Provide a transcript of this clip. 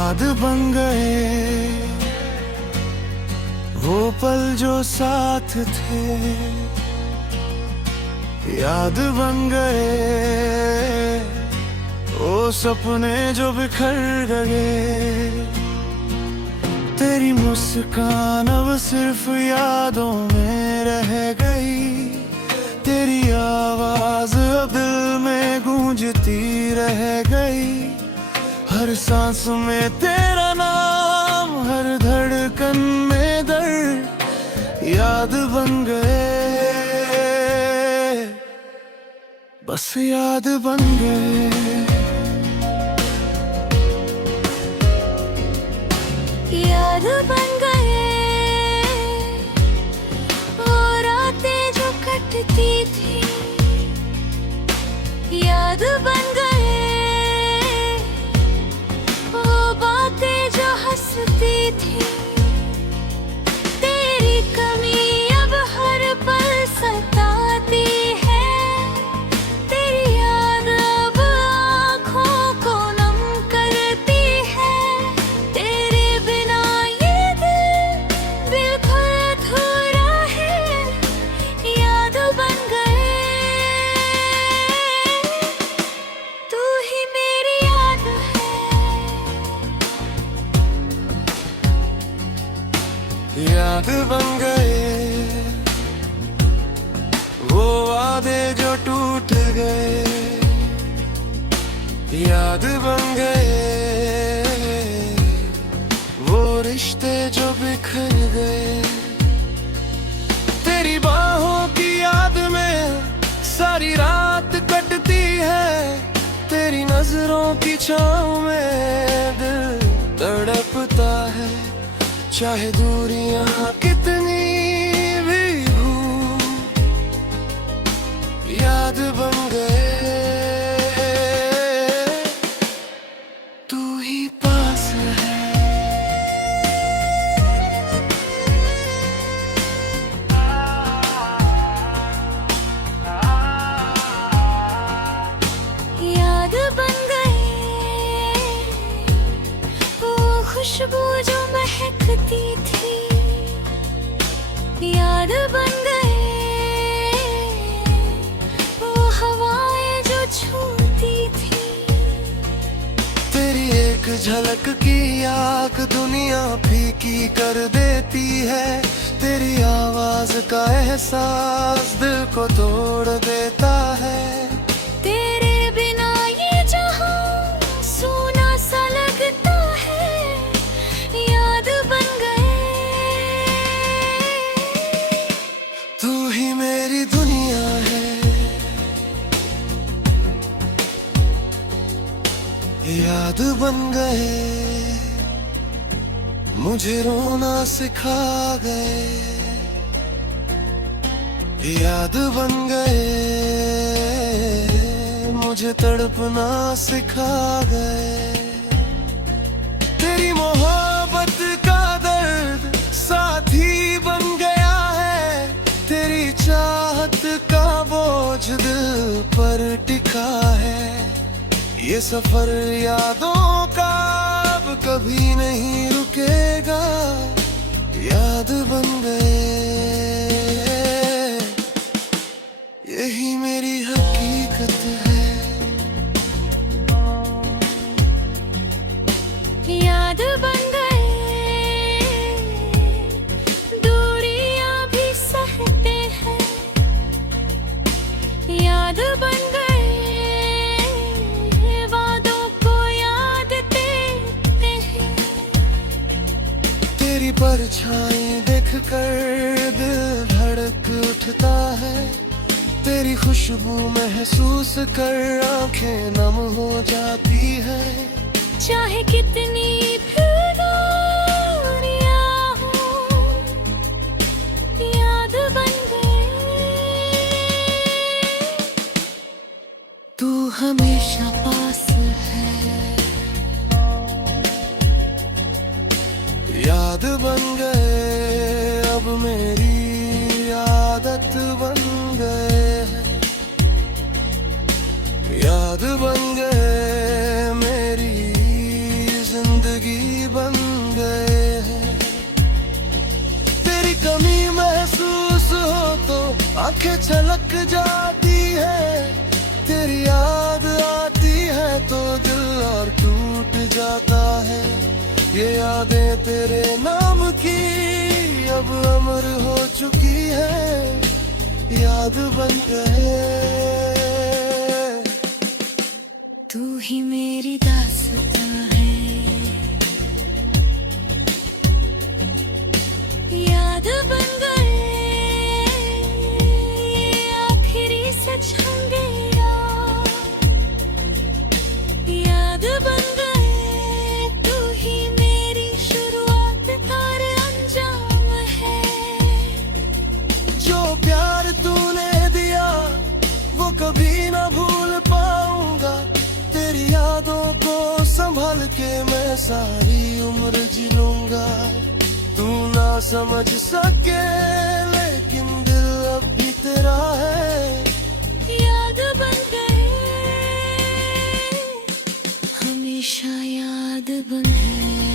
याद बन गए वो पल जो साथ थे, याद बन गए वो सपने जो बिखर गए। तेरी मुस्कान अब सिर्फ यादों में रह गई, तेरी आवाज अब दिल में गूंजती रह गई। हर सांस में तेरा नाम, हर धड़कन में दर्द याद बन गए, बस याद बन गए। याद बन गए वो रातें जो कटती थी, याद बन गए वो बातें जो हंसती थी। तेरी कमी अब हर पल सताती है, तेरी याद अब आँखों को नम करती है। तेरे बिना ये दिल बिल्कुल अधूरा है, याद बन गए तू ही मेरी याद है। याद बन गए वो वादे जो टूट गए, याद बन गए वो रिश्ते जो बिखर गए। तेरी बाहों की याद में सारी रात कटती है, तेरी नजरों की छाँव में दिल तड़पता है। चाहे दूरियां कितनी भी हो, याद बन गए तू ही पास है। याद बन गए वो खुशबू जो महकती थी, याद बन गए वो हवाएं जो छूती थी। तेरी एक झलक की आग दुनिया फीकी कर देती है, तेरी आवाज का एहसास दिल को तोड़ देता है। तेरे बिना ये जहां सोना सा लगता है, याद बन गए तू ही मेरी दुनिया है, याद बन गए मुझे रोना सिखा गए। याद बन गए मुझे तड़पना सिखा गए। तेरी मोहब्बत का दर्द साथी बन गया है, तेरी चाहत का बोझ दिल पर टिका है। ये सफर यादों का अब कभी नहीं रुकेगा, याद बन गए यही मेरी हकीकत है। याद बन गए दूरियां भी सहते हैं, याद बन गए वादों को याद देते हैं। तेरी परछाई देखकर दिल धड़क उठता है, तेरी खुशबू महसूस कर आंखें नम हो जाती है। चाहे कितनी भी दूरियां हों, याद बन गए तू हमेशा पास है। याद बन गए अब मेरी आदत बन गए हैं, याद बन गए मेरी जिंदगी आंखें छलक जाती है, तेरी याद आती है तो दिल और टूट जाता है। ये यादें तेरे नाम की अब अमर हो चुकी है, याद बन गए। तू ही मेरी दास्तां है, याद बन गए। ये आखिरी सच हम गया, याद बन गए। तू ही मेरी शुरुआत और अंजाम है। जो प्यार तूने दिया वो कभी ना भूल पाऊंगा, तेरी यादों को संभाल के मैं सारी उम्र जी लूंगा। तू ना समझ सके लेकिन दिल अब भी तेरा है, याद बन गए, हमेशा याद बन है।